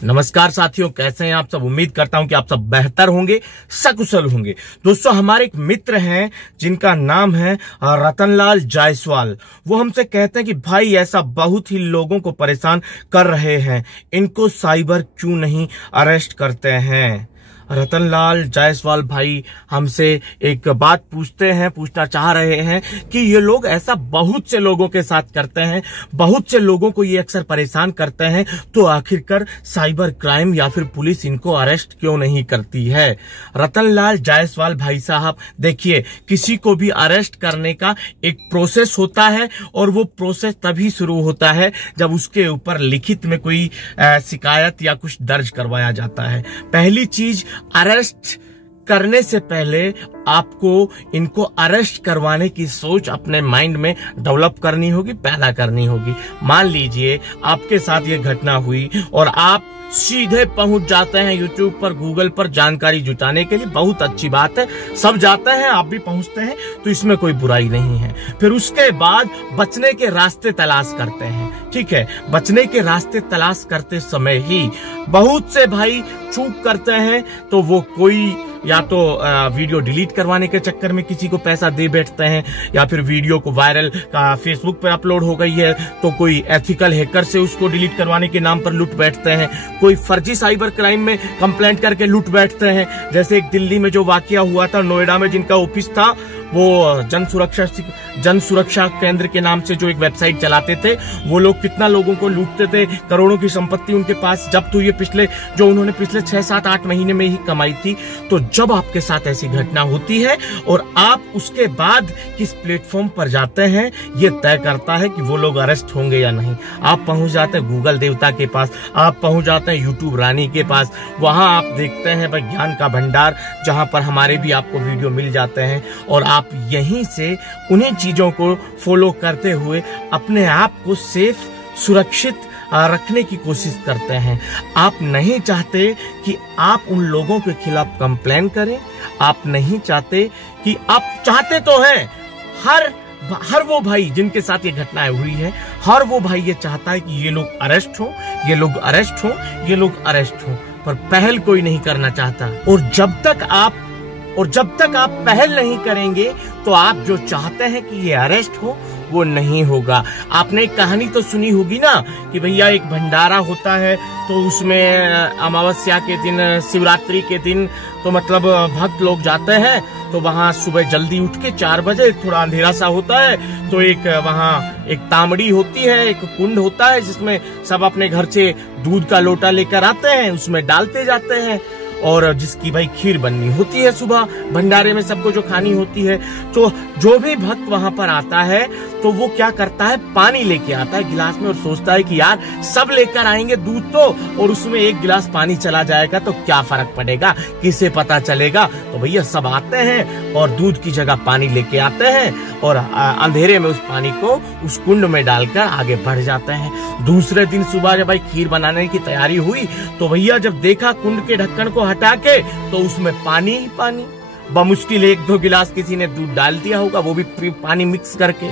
नमस्कार साथियों, कैसे हैं आप सब। उम्मीद करता हूं कि आप सब बेहतर होंगे, सकुशल होंगे। दोस्तों, हमारे एक मित्र हैं जिनका नाम है रतनलाल जायसवाल। वो हमसे कहते हैं कि भाई ऐसा बहुत ही लोगों को परेशान कर रहे हैं, इनको साइबर क्यों नहीं अरेस्ट करते हैं। रतनलाल जायसवाल भाई हमसे एक बात पूछना चाह रहे हैं कि ये लोग ऐसा बहुत से लोगों के साथ करते हैं, बहुत से लोगों को ये अक्सर परेशान करते हैं, तो आखिरकार साइबर क्राइम या फिर पुलिस इनको अरेस्ट क्यों नहीं करती है। रतनलाल जायसवाल भाई साहब, देखिए, किसी को भी अरेस्ट करने का एक प्रोसेस होता है और वो प्रोसेस तभी शुरू होता है जब उसके ऊपर लिखित में कोई शिकायत या कुछ दर्ज करवाया जाता है। पहली चीज, अरेस्ट करने से पहले आपको इनको अरेस्ट करवाने की सोच अपने माइंड में डेवलप करनी होगी, पैदा करनी होगी। मान लीजिए आपके साथ ये घटना हुई और आप सीधे पहुंच जाते हैं यूट्यूब पर, गूगल पर जानकारी जुटाने के लिए। बहुत अच्छी बात है, सब जाते हैं, आप भी पहुंचते हैं, तो इसमें कोई बुराई नहीं है। फिर उसके बाद बचने के रास्ते तलाश करते हैं, ठीक है। बचने के रास्ते तलाश करते समय ही बहुत से भाई चूक करते हैं, तो वो कोई या तो वीडियो डिलीट करवाने के चक्कर में किसी को पैसा दे बैठते हैं, या फिर वीडियो को वायरल फेसबुक पर अपलोड हो गई है तो कोई एथिकल हैकर से उसको डिलीट करवाने के नाम पर लूट बैठते हैं। कोई फर्जी साइबर क्राइम में कंप्लेंट करके लूट बैठते हैं। जैसे एक दिल्ली में जो वाकया हुआ था, नोएडा में जिनका ऑफिस था, वो जन सुरक्षा केंद्र के नाम से जो एक वेबसाइट चलाते थे, वो लोग कितना लोगों को लूटते थे, करोड़ों की संपत्ति उनके पास जब्त हुई है उन्होंने पिछले 6, 7, 8 महीने में ही कमाई थी। तो जब आपके साथ ऐसी घटना होती है और आप उसके बाद किस प्लेटफॉर्म पर जाते हैं, ये तय करता है कि वो लोग अरेस्ट होंगे या नहीं। आप पहुंच जाते हैं गूगल देवता के पास, आप पहुंच जाते हैं यूट्यूब रानी के पास, वहां आप देखते हैं भाई ज्ञान का भंडार, जहां पर हमारे भी आपको वीडियो मिल जाते हैं, और आप यहीं से उन्हीं चीजों को फॉलो करते हुए अपने आप को सेफ, सुरक्षित रखने की कोशिश करते हैं। आप नहीं चाहते कि आप उन लोगों के खिलाफ कंप्लेन करें, आप नहीं चाहते कि आप चाहते तो हैं हर वो भाई जिनके साथ ये घटनाएं हुई है, हर वो भाई ये चाहता है कि ये लोग अरेस्ट हो, ये लोग अरेस्ट हो, ये लोग अरेस्ट हो, पर पहल कोई नहीं करना चाहता। और जब तक आप पहल नहीं करेंगे तो आप जो चाहते हैं कि ये अरेस्ट हो, वो नहीं होगा। आपने एक कहानी तो सुनी होगी ना कि भैया एक भंडारा होता है, तो उसमें अमावस्या के दिन, शिवरात्रि के दिन, तो मतलब भक्त लोग जाते हैं, तो वहां सुबह जल्दी उठ के 4 बजे, थोड़ा अंधेरा सा होता है, तो वहां एक तामड़ी होती है, एक कुंड होता है, जिसमें सब अपने घर से दूध का लोटा लेकर आते हैं, उसमें डालते जाते हैं, और जिसकी भाई खीर बननी होती है सुबह भंडारे में सबको जो खानी होती है। तो जो भी भक्त वहां पर आता है, तो वो क्या करता है, पानी लेके आता है गिलास में, और सोचता है कि यार सब लेकर आएंगे दूध तो, और उसमें एक गिलास पानी चला जाएगा तो क्या फर्क पड़ेगा, किसे पता चलेगा। तो भैया सब आते हैं और दूध की जगह पानी लेके आते हैं, और अंधेरे में उस पानी को उस कुंड में डालकर आगे बढ़ जाते हैं। दूसरे दिन सुबह जब भाई खीर बनाने की तैयारी हुई, तो भैया जब देखा कुंड के ढक्कन को हटा के, तो उसमें पानी ही पानी, बमुश्किल 1-2 गिलास किसी ने दूध डाल दिया होगा, वो भी पानी मिक्स करके,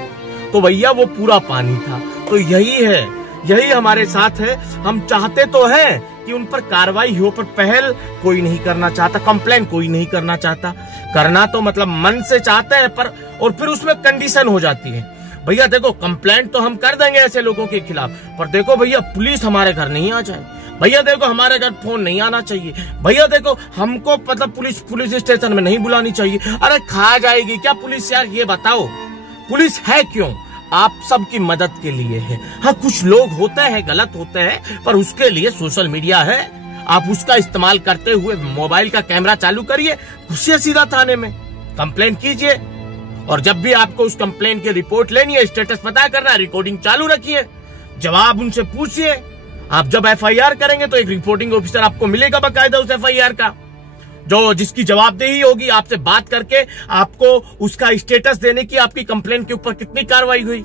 तो भैया वो पूरा पानी था। तो यही हमारे साथ है। हम चाहते तो हैं कि उन पर कार्रवाई हो, पर पहल कोई नहीं करना चाहता, कंप्लेन कोई नहीं करना चाहता। करना तो मतलब मन से चाहते हैं, पर और फिर उसमें कंडीशन हो जाती है। भैया देखो, कंप्लेंट तो हम कर देंगे ऐसे लोगों के खिलाफ, पर देखो भैया पुलिस हमारे घर नहीं आ जाए, भैया देखो हमारे घर फोन नहीं आना चाहिए, भैया देखो हमको मतलब पुलिस स्टेशन में नहीं बुलानी चाहिए। अरे खा जाएगी क्या पुलिस यार, ये बताओ, पुलिस है क्यों? आप सबकी मदद के लिए है। हाँ, कुछ लोग होते हैं गलत होते हैं, पर उसके लिए सोशल मीडिया है। आप उसका इस्तेमाल करते हुए मोबाइल का कैमरा चालू करिए, घुसिए सीधा थाने में, कंप्लेन कीजिए, और जब भी आपको उस कंप्लेन की रिपोर्ट लेनी है, स्टेटस पता करना है, रिकॉर्डिंग चालू रखिए, जवाब उनसे पूछिए। आप जब FIR करेंगे तो एक रिपोर्टिंग ऑफिसर आपको मिलेगा बकायदा उस FIR का, जिसकी जवाबदेही होगी, आपसे बात करके आपको उसका स्टेटस देने की, आपकी कंप्लेन के ऊपर कितनी कार्रवाई हुई,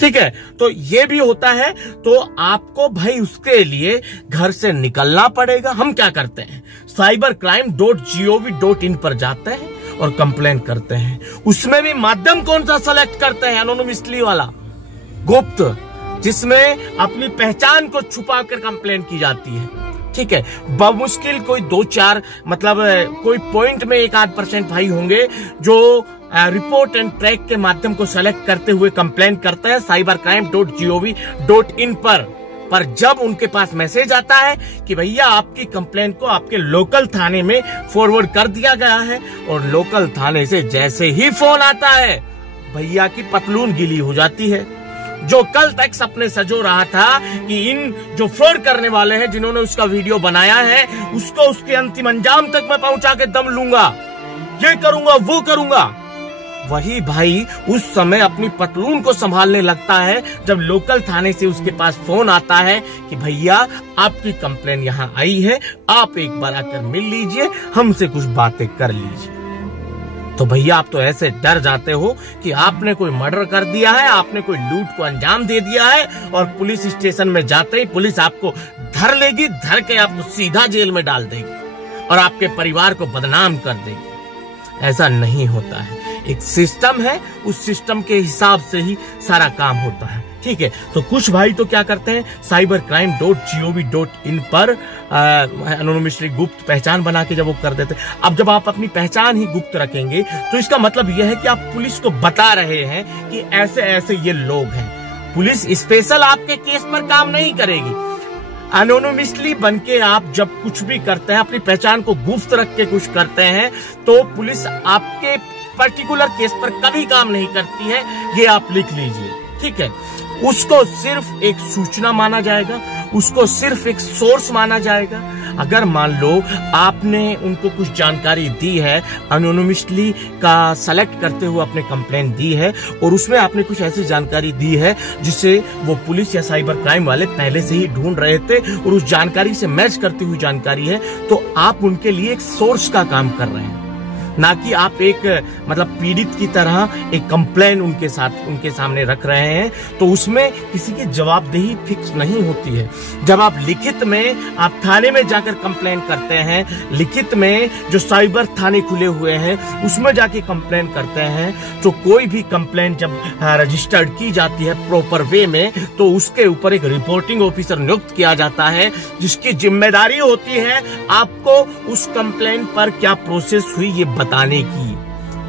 ठीक है। तो ये भी होता है, तो आपको भाई उसके लिए घर से निकलना पड़ेगा। हम क्या करते हैं, cybercrime.gov.in पर जाते हैं और कंप्लेन करते हैं। उसमें भी माध्यम कौन सा सेलेक्ट करते हैं, एनोनिमसली वाला, गुप्त, जिसमें अपनी पहचान को छुपाकर कंप्लेन की जाती है। ठीक है, बमुश्किल कोई 2-4 मतलब कोई पॉइंट में 1-8% भाई होंगे जो रिपोर्ट एंड ट्रैक के माध्यम को सेलेक्ट करते हुए कंप्लेन करते हैं cybercrime.gov.in पर जब उनके पास मैसेज आता है कि भैया आपकी कंप्लेन को आपके लोकल थाने में फॉरवर्ड कर दिया गया है, और लोकल थाने से जैसे ही फोन आता है भैया की पतलून गीली हो जाती है। जो कल तक सपने सजो रहा था कि इन जो फ्रॉड करने वाले हैं जिन्होंने उसका वीडियो बनाया है उसको उसके अंतिम अंजाम तक मैं पहुंचा के दम लूंगा, ये करूंगा वो करूंगा, वही भाई उस समय अपनी पतलून को संभालने लगता है जब लोकल थाने से उसके पास फोन आता है कि भैया आपकी कंप्लेन यहां आई है, आप एक बार आकर मिल लीजिए, हमसे कुछ बातें कर लीजिए। तो भैया आप तो ऐसे डर जाते हो कि आपने कोई मर्डर कर दिया है, आपने कोई लूट को अंजाम दे दिया है, और पुलिस स्टेशन में जाते ही पुलिस आपको धर लेगी, धर के आपको सीधा जेल में डाल देगी और आपके परिवार को बदनाम कर देगी। ऐसा नहीं होता है, एक सिस्टम है, उस सिस्टम के हिसाब से ही सारा काम होता है। ठीक है, तो कुछ भाई तो क्या करते हैं cybercrime.gov.in पर एनोनिमसली गुप्त पहचान बना के जब वो कर देते हैं। अब जब आप अपनी पहचान ही गुप्त रखेंगे तो इसका मतलब यह है कि आप पुलिस को बता रहे हैं कि ऐसे ऐसे ये लोग हैं। पुलिस स्पेशल आपके केस पर काम नहीं करेगी। एनोनिमसली बनके आप जब कुछ भी करते हैं, अपनी पहचान को गुप्त रख के कुछ करते हैं, तो पुलिस आपके पर्टिकुलर केस पर कभी काम नहीं करती है, ये आप लिख लीजिए। ठीक है, उसको सिर्फ एक सूचना माना जाएगा, उसको सिर्फ एक सोर्स माना जाएगा। अगर मान लो आपने उनको कुछ जानकारी दी है, एनोनिमसली का सेलेक्ट करते हुए आपने कंप्लेंट दी है, और उसमें आपने कुछ ऐसी जानकारी दी है जिसे वो पुलिस या साइबर क्राइम वाले पहले से ही ढूंढ रहे थे और उस जानकारी से मैच करती हुई जानकारी है, तो आप उनके लिए एक सोर्स का काम कर रहे हैं, ना कि आप एक मतलब पीड़ित की तरह एक कंप्लेन उनके सामने रख रहे हैं। तो उसमें किसी की जवाबदेही फिक्स नहीं होती है। जब आप लिखित में आप थाने में जाकर कंप्लेन करते हैं, लिखित में जो साइबर थाने खुले हुए हैं उसमें जाके कंप्लेन करते हैं, तो कोई भी कंप्लेन जब रजिस्टर्ड की जाती है प्रॉपर वे में, तो उसके ऊपर एक रिपोर्टिंग ऑफिसर नियुक्त किया जाता है जिसकी जिम्मेदारी होती है आपको उस कंप्लेन पर क्या प्रोसेस हुई ये बताने की।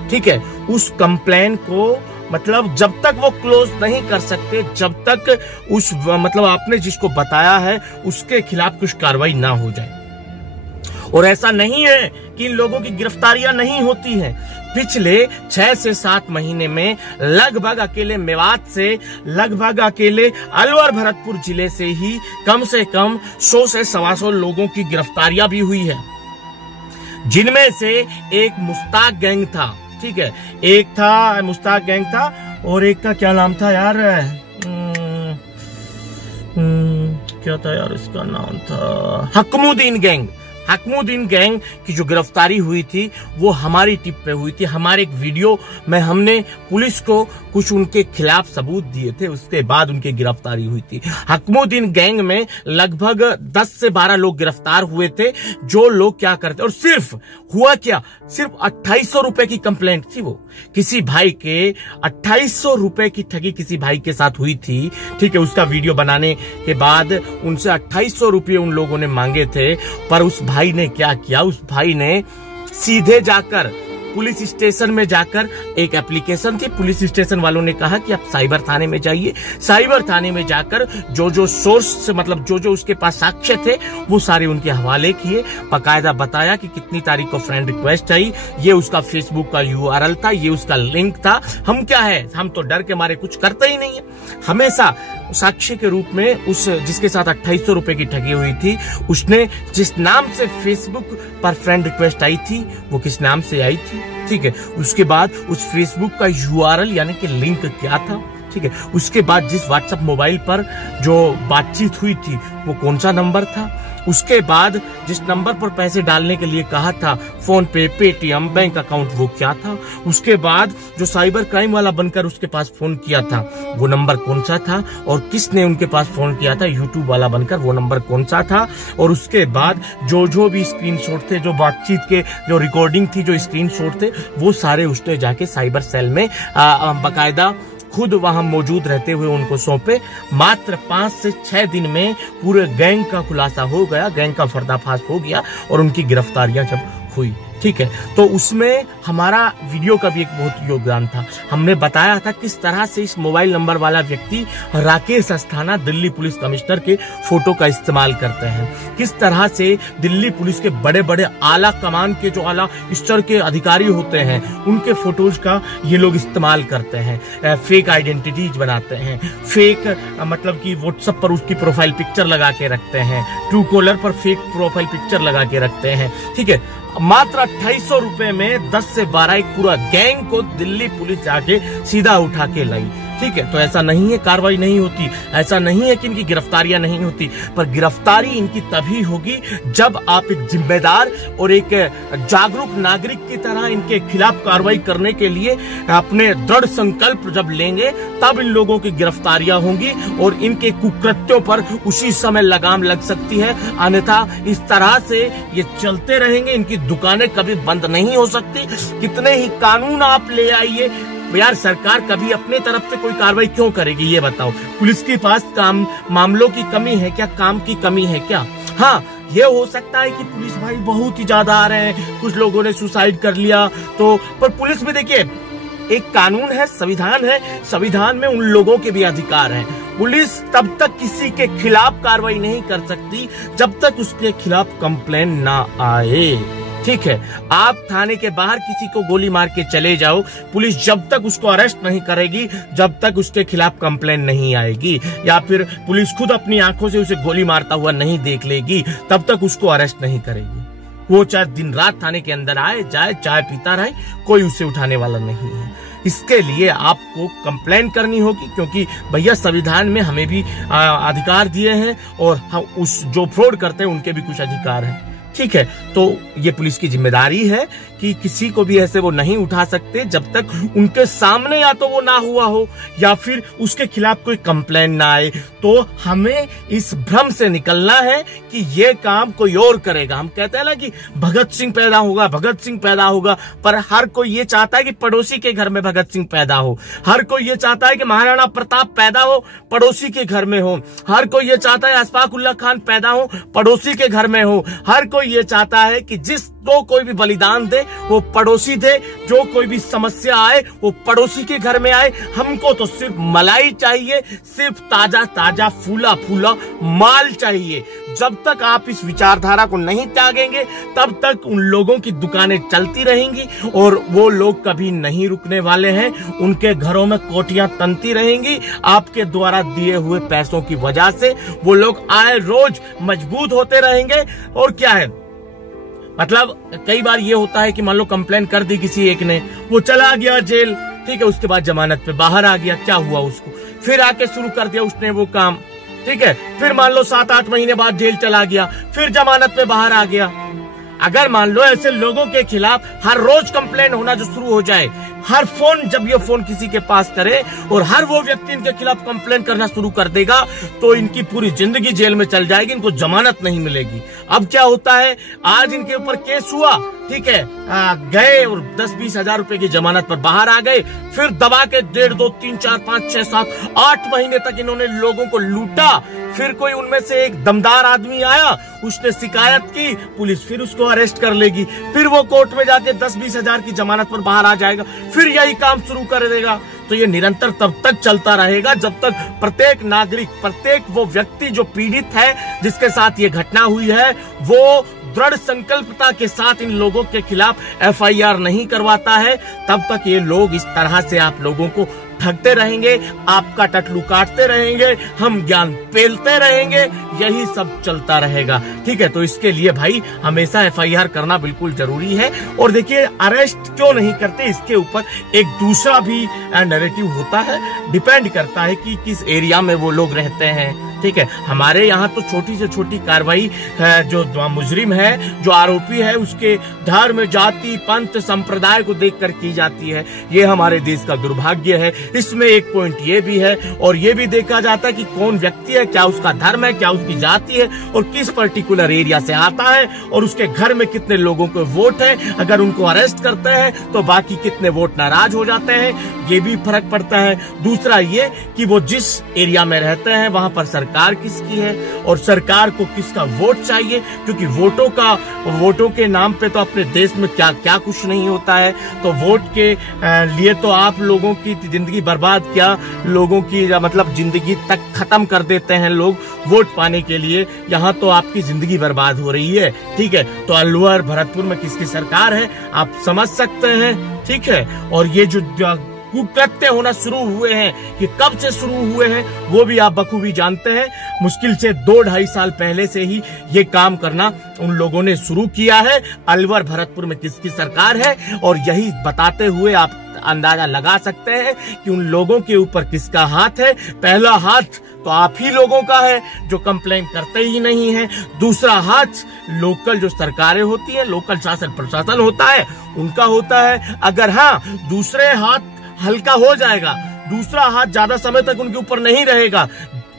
ठीक है, उस कंप्लेन को मतलब जब तक वो क्लोज नहीं कर सकते, जब तक उस मतलब आपने जिसको बताया है उसके खिलाफ कुछ कार्रवाई ना हो जाए। और ऐसा नहीं है कि इन लोगों की गिरफ्तारियां नहीं होती हैं। पिछले 6 से 7 महीने में लगभग अकेले मेवात से, लगभग अकेले अलवर भरतपुर जिले से ही कम से कम 100 से 125 लोगों की गिरफ्तारियां भी हुई है, जिनमें से एक मुश्ताक गैंग था। ठीक है, एक था मुश्ताक गैंग था और एक का क्या नाम था यार, क्या था यार, इसका नाम था हकमुद्दीन गैंग। हकमुद्दीन गैंग की जो गिरफ्तारी हुई थी वो हमारी टिप पे हुई थी। हमारे एक वीडियो में हमने पुलिस को कुछ उनके खिलाफ सबूत दिए थे, उसके बाद उनकी गिरफ्तारी हुई थी। हकमुद्दीन गैंग में लगभग 10 से 12 लोग गिरफ्तार हुए थे, जो लोग क्या करते, और सिर्फ हुआ क्या, सिर्फ 2800 रुपए की कंप्लेंट थी। वो किसी भाई के 2800 रुपए की ठगी किसी भाई के साथ हुई थी। ठीक है, उसका वीडियो बनाने के बाद उनसे 2800 रुपये उन लोगों ने मांगे थे, पर उस भाई ने क्या किया, उस भाई ने सीधे जाकर पुलिस स्टेशन में जाकर, एक एप्लीकेशन थी, पुलिस स्टेशन वालों ने कहा कि आप साइबर थाने में जाइए। साइबर थाने में जाकर जो जो सोर्स मतलब जो जो उसके पास साक्ष्य थे वो सारे उनके हवाले किए, बकायदा बताया कि कितनी तारीख को फ्रेंड रिक्वेस्ट आई, ये उसका फेसबुक का URL था, ये उसका लिंक था। हम क्या है, हम तो डर के मारे कुछ करते ही नहीं है। हमेशा साक्ष्य के रूप में उस जिसके साथ 2800 रुपए की ठगी हुई थी, उसने जिस नाम से फेसबुक पर फ्रेंड रिक्वेस्ट आई थी वो किस नाम से आई थी। ठीक है, उसके बाद उस फेसबुक का URL यानी कि लिंक क्या था। ठीक है, उसके बाद जिस व्हाट्सएप मोबाइल पर जो बातचीत हुई थी वो कौन सा नंबर था, उसके बाद जिस नंबर पर पैसे डालने के लिए कहा था, फोन पे, पेटीएम, बैंक अकाउंट, वो क्या था, उसके बाद जो साइबर क्राइम वाला बनकर उसके पास फोन किया था वो नंबर कौन सा था, और किसने उनके पास फोन किया था यूट्यूब वाला बनकर, वो नंबर कौन सा था, और उसके बाद जो भी स्क्रीनशॉट थे, जो बातचीत के जो रिकॉर्डिंग थी, जो स्क्रीनशॉट थे, वो सारे उसने जाके साइबर सेल में बकायदा खुद वहां मौजूद रहते हुए उनको सौंपे। मात्र 5 से 6 दिन में पूरे गैंग का खुलासा हो गया, गैंग का पर्दाफाश हो गया और उनकी गिरफ्तारियां जब हुई। ठीक है, तो उसमें हमारा वीडियो का भी एक बहुत योगदान था। हमने बताया था किस तरह से इस मोबाइल नंबर वाला व्यक्ति राकेश अस्थाना दिल्ली पुलिस कमिश्नर के फोटो का इस्तेमाल करते हैं, किस तरह से दिल्ली पुलिस के बड़े बड़े आला कमान के जो आला स्तर के अधिकारी होते हैं उनके फोटोज का ये लोग इस्तेमाल करते हैं, फेक आइडेंटिटीज बनाते हैं, फेक मतलब कि व्हाट्सएप पर उसकी प्रोफाइल पिक्चर लगा के रखते हैं, ट्रू कॉलर पर फेक प्रोफाइल पिक्चर लगा के रखते हैं। ठीक है, मात्र 2800 रुपए में 10 से 12 एक पूरा गैंग को दिल्ली पुलिस जाके सीधा उठा के लाई। ठीक है, तो ऐसा नहीं है कार्रवाई नहीं होती, ऐसा नहीं है कि इनकी गिरफ्तारियां नहीं होती, पर गिरफ्तारी इनकी तभी होगी जब आप एक जिम्मेदार और एक जागरूक नागरिक की तरह इनके खिलाफ कार्रवाई करने के लिए अपने दृढ़ संकल्प जब लेंगे, तब इन लोगों की गिरफ्तारियां होंगी और इनके कुकृत्यों पर उसी समय लगाम लग सकती है। अन्यथा इस तरह से ये चलते रहेंगे, इनकी दुकानें कभी बंद नहीं हो सकती। कितने ही कानून आप ले आइए, यार सरकार कभी अपने तरफ से कोई कार्रवाई क्यों करेगी ये बताओ? पुलिस के पास काम मामलों की कमी है क्या, काम की कमी है क्या? हाँ, ये हो सकता है कि पुलिस भाई बहुत ही ज्यादा आ रहे हैं, कुछ लोगों ने सुसाइड कर लिया, तो पर पुलिस में देखिए एक कानून है, संविधान में उन लोगों के भी अधिकार हैं। पुलिस तब तक किसी के खिलाफ कार्रवाई नहीं कर सकती जब तक उसके खिलाफ कंप्लेन ना आए। ठीक है, आप थाने के बाहर किसी को गोली मार के चले जाओ, पुलिस जब तक उसको अरेस्ट नहीं करेगी, जब तक उसके खिलाफ कंप्लेन नहीं आएगी, या फिर पुलिस खुद अपनी आंखों से उसे गोली मारता हुआ नहीं देख लेगी, तब तक उसको अरेस्ट नहीं करेगी। वो चाहे दिन रात थाने के अंदर आए जाए, चाय पीता रहे, कोई उसे उठाने वाला नहीं है। इसके लिए आपको कंप्लेन करनी होगी, क्योंकि भैया संविधान में हमें भी अधिकार दिए हैं और उस जो फ्रॉड करते हैं उनके भी कुछ अधिकार हैं। ठीक है, तो ये पुलिस की जिम्मेदारी है कि किसी को भी ऐसे वो नहीं उठा सकते जब तक उनके सामने या तो वो ना हुआ हो या फिर उसके खिलाफ कोई कंप्लेन ना आए। तो हमें इस भ्रम से निकलना है कि ये काम कोई और करेगा। हम कहते हैं ना कि भगत सिंह पैदा होगा, भगत सिंह पैदा होगा, पर हर कोई ये चाहता है कि पड़ोसी के घर में भगत सिंह पैदा हो। हर कोई ये चाहता है कि महाराणा प्रताप पैदा हो, पड़ोसी के घर में हो। हर कोई ये चाहता है अशफाक उल्लाह खान पैदा हो, पड़ोसी के घर में हो। हर कोई ये चाहता है कि जिस तो कोई भी बलिदान दे वो पड़ोसी दे, जो कोई भी समस्या आए वो पड़ोसी के घर में आए। हमको तो सिर्फ मलाई चाहिए, सिर्फ ताजा ताजा फूला फूला माल चाहिए। जब तक आप इस विचारधारा को नहीं त्यागेंगे तब तक उन लोगों की दुकानें चलती रहेंगी और वो लोग कभी नहीं रुकने वाले हैं। उनके घरों में कोठियां तनती रहेंगी। आपके द्वारा दिए हुए पैसों की वजह से वो लोग आए रोज मजबूत होते रहेंगे। और क्या है, मतलब कई बार ये होता है कि मान लो कंप्लेन कर दी किसी एक ने, वो चला गया जेल, ठीक है, उसके बाद जमानत पे बाहर आ गया, क्या हुआ उसको? फिर आके शुरू कर दिया उसने वो काम, ठीक है, फिर मान लो 7-8 महीने बाद जेल चला गया, फिर जमानत पे बाहर आ गया। अगर मान लो ऐसे लोगों के खिलाफ हर रोज कंप्लेन होना जो शुरू हो जाए, हर फोन जब ये फोन किसी के पास करे और हर वो व्यक्ति इनके खिलाफ कंप्लेन करना शुरू कर देगा, तो इनकी पूरी जिंदगी जेल में चल जाएगी, इनको जमानत नहीं मिलेगी। अब क्या होता है, आज इनके ऊपर केस हुआ, ठीक है, गए और 10-20 हजार रुपए की जमानत पर बाहर आ गए, फिर दबा के 1.5, 2, 3, 4, 5, 6, 7, 8 महीने तक इन्होंने लोगों को लूटा। फिर कोई उनमें से एक दमदार आदमी आया, उसने शिकायत की, पुलिस फिर उसको अरेस्ट कर लेगी, फिर वो कोर्ट में जाके 10-20 हजार की जमानत पर बाहर आ जाएगा, फिर यही काम शुरू कर देगा। तो ये निरंतर तब तक चलता रहेगा जब तक प्रत्येक नागरिक, प्रत्येक वो व्यक्ति जो पीड़ित है, जिसके साथ ये घटना हुई है, वो दृढ़ संकल्पता के साथ इन लोगों के खिलाफ FIR नहीं करवाता है, तब तक ये लोग इस तरह से आप लोगों को ठगते रहेंगे, आपका टटलू काटते रहेंगे, हम ज्ञान पेलते रहेंगे, यही सब चलता रहेगा। ठीक है, तो इसके लिए भाई हमेशा FIR करना बिल्कुल जरूरी है। और देखिए, अरेस्ट क्यों नहीं करते, इसके ऊपर एक दूसरा भी नैरेटिव होता है, डिपेंड करता है कि किस एरिया में वो लोग रहते हैं। ठीक है। हमारे यहाँ तो छोटी से छोटी कार्रवाई जो मुजरिम है, जो आरोपी है, उसके धर्म, जाति, पंथ, संप्रदाय को देखकर की जाती है। ये हमारे देश का दुर्भाग्य है। इसमें एक पॉइंट ये भी है और ये भी देखा जाता है कि कौन व्यक्ति है, क्या उसका धर्म है, क्या उसकी जाति है और किस पर्टिकुलर एरिया से आता है और उसके घर में कितने लोगों को वोट है। अगर उनको अरेस्ट करते हैं तो बाकी कितने वोट नाराज हो जाते हैं, ये भी फर्क पड़ता है। दूसरा ये कि वो जिस एरिया में रहते हैं वहां पर सरकार किसकी है और सरकार को किसका वोट चाहिए, क्योंकि वोटों के नाम पे तो अपने देश में क्या क्या कुछ नहीं होता है। तो वोट के लिए तो आप लोगों की जिंदगी बर्बाद, क्या लोगों की मतलब जिंदगी तक खत्म कर देते हैं लोग वोट पाने के लिए। यहाँ तो आपकी जिंदगी बर्बाद हो रही है, ठीक है। तो अलवर भरतपुर में किसकी सरकार है आप समझ सकते हैं, ठीक है। और ये जो कुकृत्य होना शुरू हुए हैं, कि कब से शुरू हुए हैं वो भी आप बखूबी जानते हैं। मुश्किल से 2-2.5 साल पहले से ही ये काम करना उन लोगों ने शुरू किया है। अलवर भरतपुर में किसकी सरकार है और यही बताते हुए आप अंदाजा लगा सकते हैं कि उन लोगों के ऊपर किसका हाथ है। पहला हाथ तो आप ही लोगों का है जो कंप्लेन करते ही नहीं है। दूसरा हाथ लोकल जो सरकारें होती है, लोकल शासन प्रशासन होता है, उनका होता है। अगर हाँ दूसरे हाथ हल्का हो जाएगा, दूसरा हाथ ज्यादा समय तक उनके ऊपर नहीं रहेगा,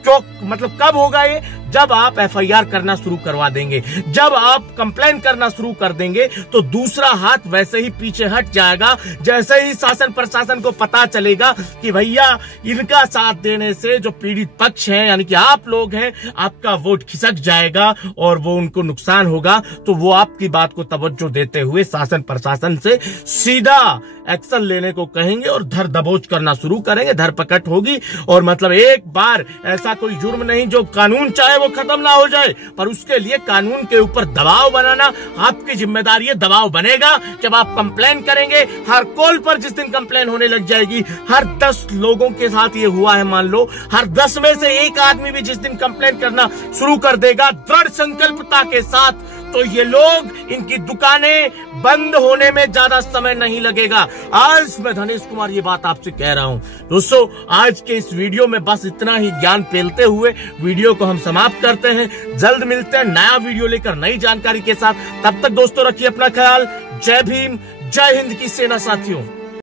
तो मतलब कब होगा ये? जब आप एफआईआर करना शुरू करवा देंगे, जब आप कंप्लेन करना शुरू कर देंगे तो दूसरा हाथ वैसे ही पीछे हट जाएगा। जैसे ही शासन प्रशासन को पता चलेगा कि भैया इनका साथ देने से जो पीड़ित पक्ष है यानी कि आप लोग हैं, आपका वोट खिसक जाएगा और वो उनको नुकसान होगा, तो वो आपकी बात को तवज्जो देते हुए शासन प्रशासन से सीधा एक्शन लेने को कहेंगे और धर दबोच करना शुरू करेंगे, धरपकड़ होगी। और मतलब एक बार ऐसा कोई जुर्म नहीं जो कानून चाहे वो खत्म ना हो जाए, पर उसके लिए कानून के ऊपर दबाव बनाना आपकी जिम्मेदारी है। दबाव बनेगा जब आप कंप्लेन करेंगे। हर कॉल पर जिस दिन कंप्लेन होने लग जाएगी, हर 10 लोगों के साथ ये हुआ है मान लो, हर 10 में से एक आदमी भी जिस दिन कंप्लेन करना शुरू कर देगा दृढ़ संकल्पता के साथ, तो ये लोग, इनकी दुकानें बंद होने में ज्यादा समय नहीं लगेगा। आज मैं धनेश कुमार ये बात आपसे कह रहा हूं। दोस्तों आज के इस वीडियो में बस इतना ही ज्ञान फैलते हुए वीडियो को हम समाप्त करते हैं। जल्द मिलते हैं नया वीडियो लेकर नई जानकारी के साथ। तब तक दोस्तों रखिए अपना ख्याल। जय भीम, जय हिंद की सेना साथियों।